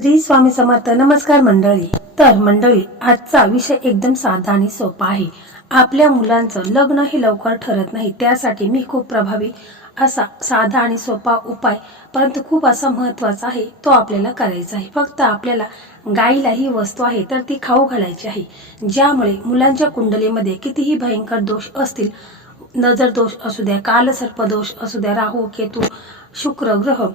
श्री स्वामी समर्थ. नमस्कार मंडळी. तर मंडळी, आजचा विषय एकदम साधा आणि सोपा आहे. आपल्या मुलांचं लग्न हे लवकर ठरत नाही, त्यासाठी मी खूप प्रभावी असा साधा आणि सोपा उपाय, परंतु खूप असा महत्वाचा आहे, तो आपल्याला करायचा आहे. फक्त आपल्याला गाईला ही वस्तू आहे तर ती खाऊ घालायची आहे, ज्यामुळे मुलांच्या कुंडलीमध्ये कितीही भयंकर दोष असतील, नजर दोष असू द्या, कालसर्प दोष असू द्या, राहू केतू शुक्र ग्रह,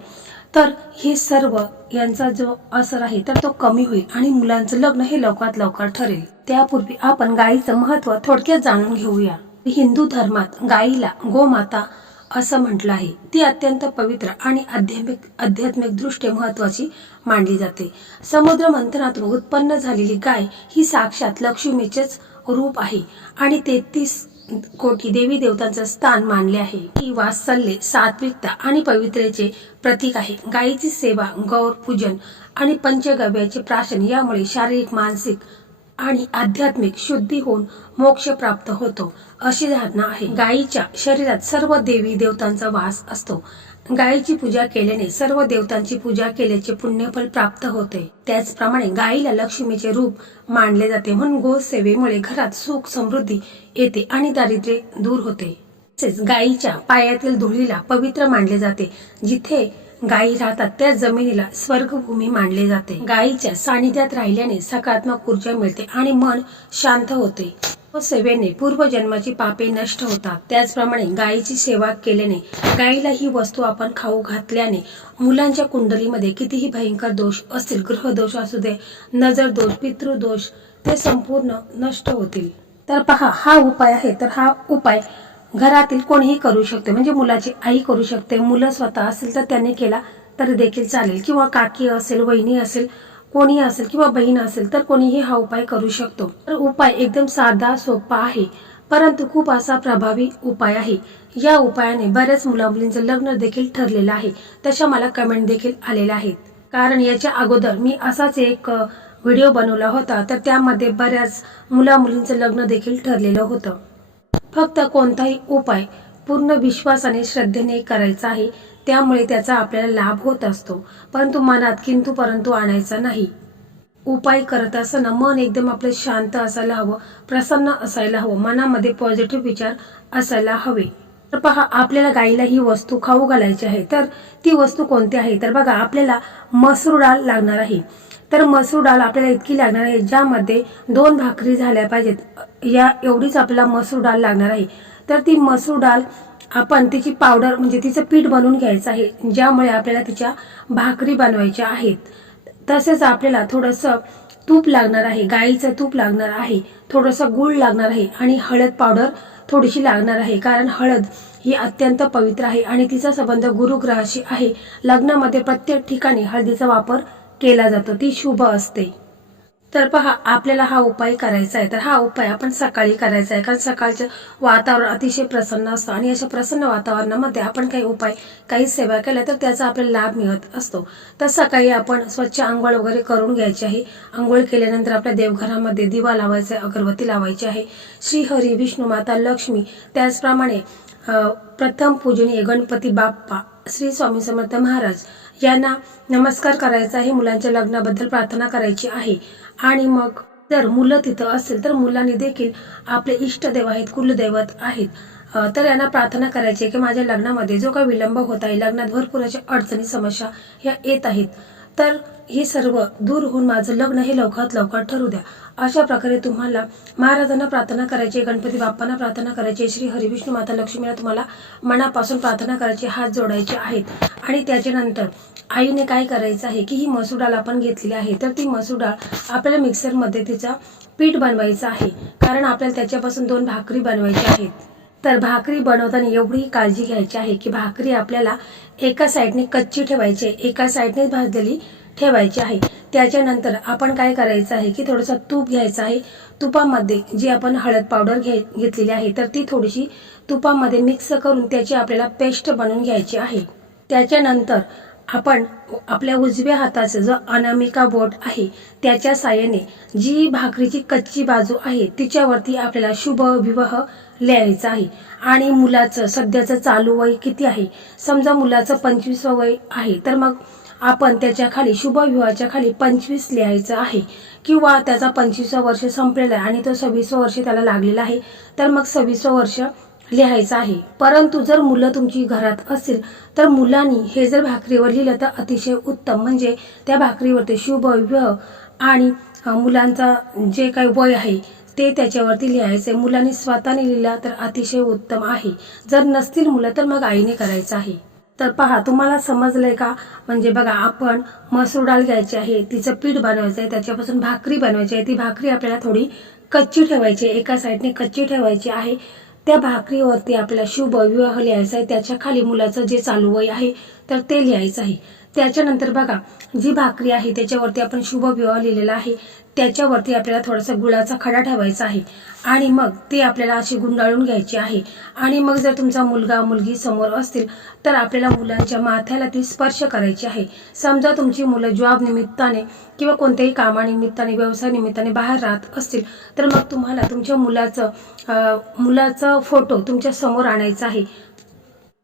तर हे सर्व यांचा जो असर आहे तर तो कमी होईल आणि मुलांचं लग्न हे लवकरात लवकर ठरेल. त्यापूर्वी आपण गायीचं महत्त्व थोडक्यात जाणून घेऊया. हिंदू धर्मात गायीला गोमाता असं म्हटलं आहे. ती अत्यंत पवित्र आणि आध्यात्मिक दृष्ट्या महत्वाची मानली जाते. समुद्र मंथनातून उत्पन्न झालेली गाय ही साक्षात लक्ष्मीचेच रूप आहे आणि 33 कोटी देवी देवतांचं स्थान मानले आहे. ही वात्सल्य, सात्विकता आणि पवित्रतेचे प्रतीक आहे. गायीची सेवा, गौर पूजन आणि पंचगव्याचे प्राशन यामुळे शारीरिक, मानसिक आणि आध्यात्मिक शुद्धी होऊन मोक्ष प्राप्त होतो, अशी धारणा आहे. गायीच्या शरीरात सर्व देवी देवतांचा वास असतो. गायीची पूजा केल्याने सर्व देवतांची पूजा केल्याचे पुण्यफल प्राप्त होते. त्याचप्रमाणे गायीला लक्ष्मीचे रूप मानले जाते, म्हणून गोसेवेमुळे घरात सुख समृद्धी येते आणि दारिद्र्य दूर होते. तसेच गायीच्या पायातील धुळीला पवित्र मानले जाते. जिथे गायी राहतात त्या जमिनीला स्वर्गभूमी मानले जाते. गायीच्या सानिध्यात राहिल्याने सकारात्मक ऊर्जा मिळते आणि मन शांत होते. सेवेने पूर्वजन्माची पापे नष्ट होतात. त्याचप्रमाणे गायीची सेवा केल्याने, गायीला ही वस्तू आपण खाऊ घातल्याने मुलांच्या कुंडलीमध्ये कितीही भयंकर दोष असतील, ग्रह दोष असू दे, नजर दोष, पितृदोष, ते संपूर्ण नष्ट होतील. तर पहा, हा उपाय आहे. तर हा उपाय घरातील कोणीही करू शकते, म्हणजे मुलाची आई करू शकते, मुलं स्वतः असेल तर त्यांनी केला तरी देखील चालेल, किंवा काकी असेल, वहिनी असेल, कोणी असेल किंवा बहीण असेल तर कोणीही हा उपाय करू शकतो. तर उपाय एकदम साधा सोपा आहे, परंतु खूप असा प्रभावी उपाय आहे. या उपायाने बऱ्याच मुलामुलींचं लग्न देखील ठरलेलं आहे. तशा मला कमेंट देखील आलेल्या आहेत. कारण याच्या अगोदर मी असाच एक व्हिडिओ बनवला होता, तर त्यामध्ये बऱ्याच मुलामुलींचं लग्न देखील ठरलेलं होतं. फक्त कोणताही उपाय पूर्ण विश्वासाने, श्रद्धेने करायचा आहे, त्यामुळे त्याचा आपल्याला लाभ होत असतो. परंतु मनात किंतु परंतु आणायचा नाही. उपाय करत असताना मन एकदम आपलं शांत असायला हवं, प्रसन्न असायला हवं, मनामध्ये पॉझिटिव्ह विचार असायला हवे. तर पहा, आपल्याला गाईला ही वस्तू खाऊ घालायची आहे. तर ती वस्तू कोणती आहे? तर बघा, आपल्याला मसूर डाळ लागणार आहे. तर मसूर डाळ आपल्याला इतकी लागणार आहे, ज्यामध्ये 2 भाकरी झाल्या पाहिजेत, या एवढीच आपल्याला मसूर डाळ लागणार आहे. तर ती मसूर डाळ आपण तिची पावडर, म्हणजे तिचं पीठ बनवून घ्यायचं आहे, ज्यामुळे आपल्याला तिच्या भाकरी बनवायच्या आहेत. तसेच आपल्याला थोडंसं तूप लागणार आहे, गाईचं तूप लागणार आहे, थोडंसं गूळ लागणार आहे आणि हळद पावडर थोडीशी लागणार आहे. कारण हळद ही अत्यंत पवित्र आहे आणि तिचा संबंध गुरुग्रहाशी आहे. लग्नामध्ये प्रत्येक ठिकाणी हळदीचा वापर केला जातो, ती शुभ असते. तर पहा, आपल्याला हा उपाय करायचा आहे. तर हा उपाय आपण सकाळी करायचा आहे, कारण सकाळचं वातावरण अतिशय प्रसन्न असतं आणि अशा प्रसन्न वातावरणामध्ये आपण काही उपाय, काही सेवा केल्या तर त्याचा आपल्याला लाभ मिळत असतो. तर सकाळी आपण स्वच्छ आंघोळ वगैरे करून घ्यायची आहे. आंघोळ केल्यानंतर आपल्या देवघरामध्ये दिवा लावायचा आहे, अगरबत्ती लावायची आहे. श्री हरी, विष्णू माता, लक्ष्मी, त्याचप्रमाणे प्रथम पूजनीय गणपती बाप्पा, श्री स्वामी समर्थ महाराज यांना नमस्कार करायचा आहे. मुलांच्या लग्नाबद्दल प्रार्थना करायची आहे. आणि मग जर मुलं तिथं असेल तर मुलांनी देखील आपले इष्टदेव आहेत, कुलदैवत आहेत, तर यांना प्रार्थना करायची की माझ्या लग्नामध्ये जो काही विलंब होत आहे, लग्नात भरपूर अशा अडचणी, समस्या ह्या येत आहेत, तर हे सर्व दूर होऊन माझं लग्न हे लवकरात लवकर ठरू द्या. अशा प्रकारे तुम्हाला महाराजांना प्रार्थना करायची, गणपती बाप्पांना प्रार्थना करायची, श्री हरी, विष्णू माता, लक्ष्मीला तुम्हाला मनापासून प्रार्थना करायची, हात जोडायचे आहेत. आणि त्याच्यानंतर आईने काय करायचं आहे की ही मसूर डाळ आपण घेतलेली आहे, तर ती मसूर डाळ आपल्याला मिक्सरमध्ये तिचा पीठ बनवायचं आहे, कारण आपल्याला त्याच्यापासून 2 भाकरी बनवायच्या आहेत. तर भाकरी बनवताना एवढी काळजी घ्यायची आहे की भाकरी आपल्याला एका साईडने कच्ची ठेवायची, एका साईडने भाजलेली ठेवायची आहे. त्याच्यानंतर आपण काय करायचं आहे की थोडंसं तूप घ्यायचं आहे. तुपामध्ये जी आपण हळद पावडर घेतलेली आहे, तर ती थोडीशी तुपामध्ये मिक्स करून त्याची आपल्याला पेस्ट बनवून घ्यायची आहे. त्याच्यानंतर आपण आपल्या उजव्या हाताचं जो अनामिका बोट आहे त्याच्या साहाय्याने जी भाकरीची कच्ची बाजू आहे तिच्यावरती आपल्याला शुभ विवाह लिहायचा आहे. आणि मुलाचं सध्याचं चालू वय किती आहे? समजा मुलाचं 25 वय आहे, तर मग आपण त्याच्या खाली शुभविवाहाच्या खाली 25 लिहायचं आहे, किंवा त्याचा 25वा वर्ष संपलेला आहे आणि तो 26वा वर्ष त्याला लागलेला आहे, तर मग 26वा वर्ष लिहायचं आहे. परंतु जर मुलं तुमची घरात असतील तर मुलांनी हे जर भाकरीवर लिहिलं तर अतिशय उत्तम. म्हणजे त्या भाकरीवरती शुभ विवाह आणि मुलांचा जे काही वय आहे ते त्याच्यावरती लिहायचे. मुलांनी स्वतःने लिहिला तर अतिशय उत्तम आहे. जर नसतील मुलं तर मग आईने करायचं आहे. तर पहा, तुम्हाला समजलंय का? म्हणजे बघा, आपण मसूर डाळ घ्यायची आहे, तिचं पीठ बनवायचं आहे, त्याच्यापासून भाकरी बनवायची आहे. ती भाकरी आपल्याला थोडी कच्ची ठेवायची, एका साईडने कच्ची ठेवायची आहे. त्या भाकरीवरती आपल्याला शुभ विवाह लिहायचा आहे, त्याच्या खाली मुलाचं जे चालू वय आहे तर ते लिहायचं आहे. त्याच्यानंतर बघा, जी भाकरी आहे त्याच्यावरती आपण शुभ विवाह लिहिलेला आहे, त्याच्यावरती आपल्याला थोडासा गुळाचा खडा ठेवायचा आहे आणि मग ते आपल्याला अशी गुंडाळून घ्यायची आहे. आणि मग जर तुमचा मुलगा मुलगी समोर असतील तर आपल्याला मुलांच्या माथ्याला ती स्पर्श करायची आहे. समजा तुमची मुलं जॉब निमित्ताने किंवा कोणत्याही कामानिमित्ताने, व्यवसाय निमित्ताने बाहेर राहत असतील तर मग तुम्हाला तुमच्या मुलाचा फोटो तुमच्या समोर आणायचा आहे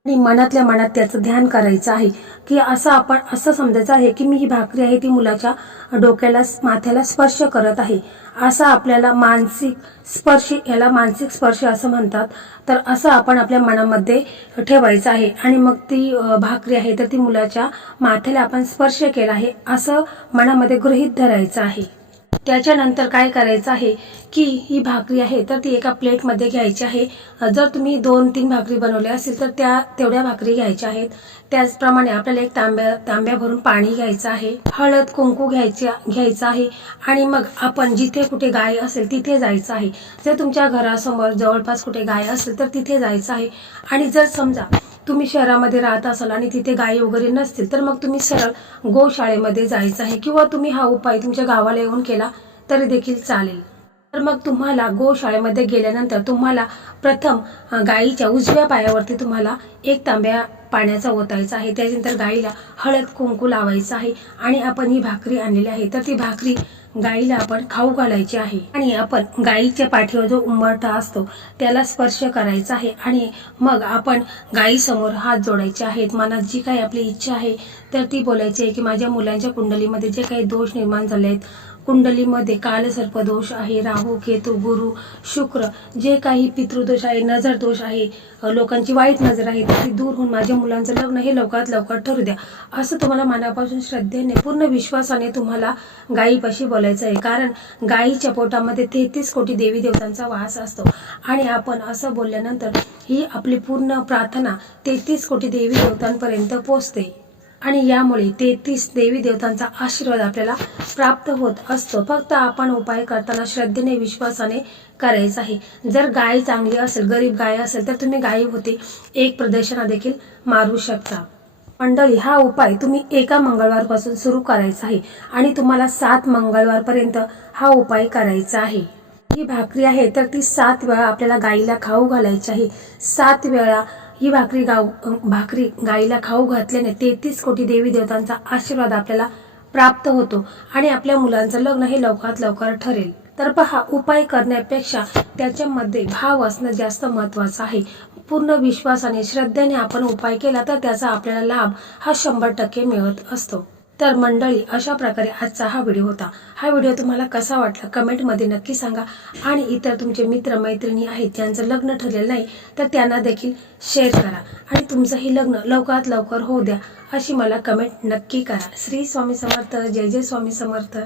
आणि मनातल्या मनात त्याचं ध्यान करायचं आहे की असं समजायचं आहे की मी ही भाकरी आहे ती मुलाच्या डोक्याला, माथ्याला स्पर्श करत आहे. असा आपल्याला मानसिक स्पर्श, याला मानसिक स्पर्श असं म्हणतात. तर असं आपण आपल्या मनामध्ये ठेवायचं आहे आणि मग ती भाकरी आहे तर ती मुलाच्या माथ्याला आपण स्पर्श केला आहे असं मनामध्ये गृहीत धरायचं आहे. त्याच्यानंतर काय करायचं आहे की ही भाकरी आहे तर ती एका प्लेटमध्ये घ्यायची आहे. जर तुम्ही 2-3 भाकरी बनवल्या असतील तर तेवढ्या भाकरी घ्यायच्या आहेत. त्याचप्रमाणे आपल्याला एक तांब्या भरून पाणी घ्यायचं आहे, हळद कुंकू घ्यायचं आहे आणि मग आपण जिथे कुठे गाय असेल तिथे जायचं आहे. जर तुमच्या घरासमोर जवळपास कुठे गाय असेल तर तिथे जायचं आहे. आणि जर समजा तुम्ही शहरामध्ये राहत असाल आणि तिथे गायी वगैरे नसतील तर मग तुम्ही सरळ गोशाळेमध्ये जायचं आहे, किंवा तुम्ही हा उपाय तुमच्या गावाला येऊन केला तरी देखील चालेल. तर मग तुम्हाला गोशाळेमध्ये गेल्यानंतर तुम्हाला प्रथम गायीच्या उजव्या पायावरती तुम्हाला एक तांब्या पाण्याचा ओतायचा आहे. त्यानंतर गायीला हळद कुंकू लावायचं आहे आणि आपण ही भाकरी आणलेली आहे तर ती भाकरी गायीला आपण खाऊ घालायची आहे आणि आपण गायीच्या पाठीवर जो उंबरठा असतो त्याला स्पर्श करायचा आहे. आणि मग आपण गायीसमोर हात जोडायचे आहेत. मनात जी काही आपली इच्छा आहे तर ती बोलायची आहे की माझ्या मुलांच्या कुंडलीमध्ये जे काही दोष निर्माण झाले आहेत, कुंडलीमध्ये कालसर्प दोष आहे, राहू केतू गुरु शुक्र, जे काही पितृदोष आहे, नजर दोष आहे, लोकांची वाईट नजर आहे, ती दूर होऊन माझ्या मुलांचं लग्न हे लवकरात लवकर ठरू द्या असं तुम्हाला मनापासून श्रद्धेने, पूर्ण विश्वासाने तुम्हाला गायीपाशी बोलायचं आहे. कारण गायीच्या पोटामध्ये 33 कोटी देवी देवतांचा वास असतो आणि आपण असं बोलल्यानंतर ही आपली पूर्ण प्रार्थना 33 कोटी देवी देवतांपर्यंत पोहोचते आणि यामुळे 33 देवी देवतांचा आशीर्वाद आपल्याला प्राप्त होत असतो. फक्त आपण उपाय करताना श्रद्धेने, विश्वासाने करायचा आहे. जर गाय चांगली असेल, गरीब गाय असेल तर तुम्ही गायीभोवती एक प्रदक्षिणा देखील मारू शकता. मंडळी, हा उपाय तुम्ही एका मंगळवारपासून सुरू करायचा आहे आणि तुम्हाला 7 मंगळवारपर्यंत हा उपाय करायचा आहे. ही भाकरी आहे तर ती 7 वेळा आपल्याला गायीला खाऊ घालायची आहे. 7 वेळा ही भाकरी गायीला खाऊ घातल्याने 33 कोटी देवी देवतांचा आशीर्वाद आपल्याला प्राप्त होतो आणि आपल्या मुलांचं लग्न हे लवकरात लवकर ठरेल. तर पहा, उपाय करण्यापेक्षा त्याच्यामध्ये भाव असणं जास्त महत्वाचं आहे. पूर्ण विश्वासाने, श्रद्धेने आपण उपाय केला तर त्याचा आपल्याला लाभ हा 100% मिळत असतो. तर मंडळी, अशा प्रकारे आजचा हा व्हिडिओ होता. हा व्हिडिओ तुम्हाला कसा वाटला कमेंटमध्ये नक्की सांगा आणि इतर तुमचे मित्र मैत्रिणी आहेत ज्यांचं लग्न ठरलेलं नाही तर त्यांना देखील शेअर करा आणि तुमचंही लग्न लवकरात लवकर होऊ द्या अशी मला कमेंट नक्की करा. श्री स्वामी समर्थ. जय जय स्वामी समर्थ.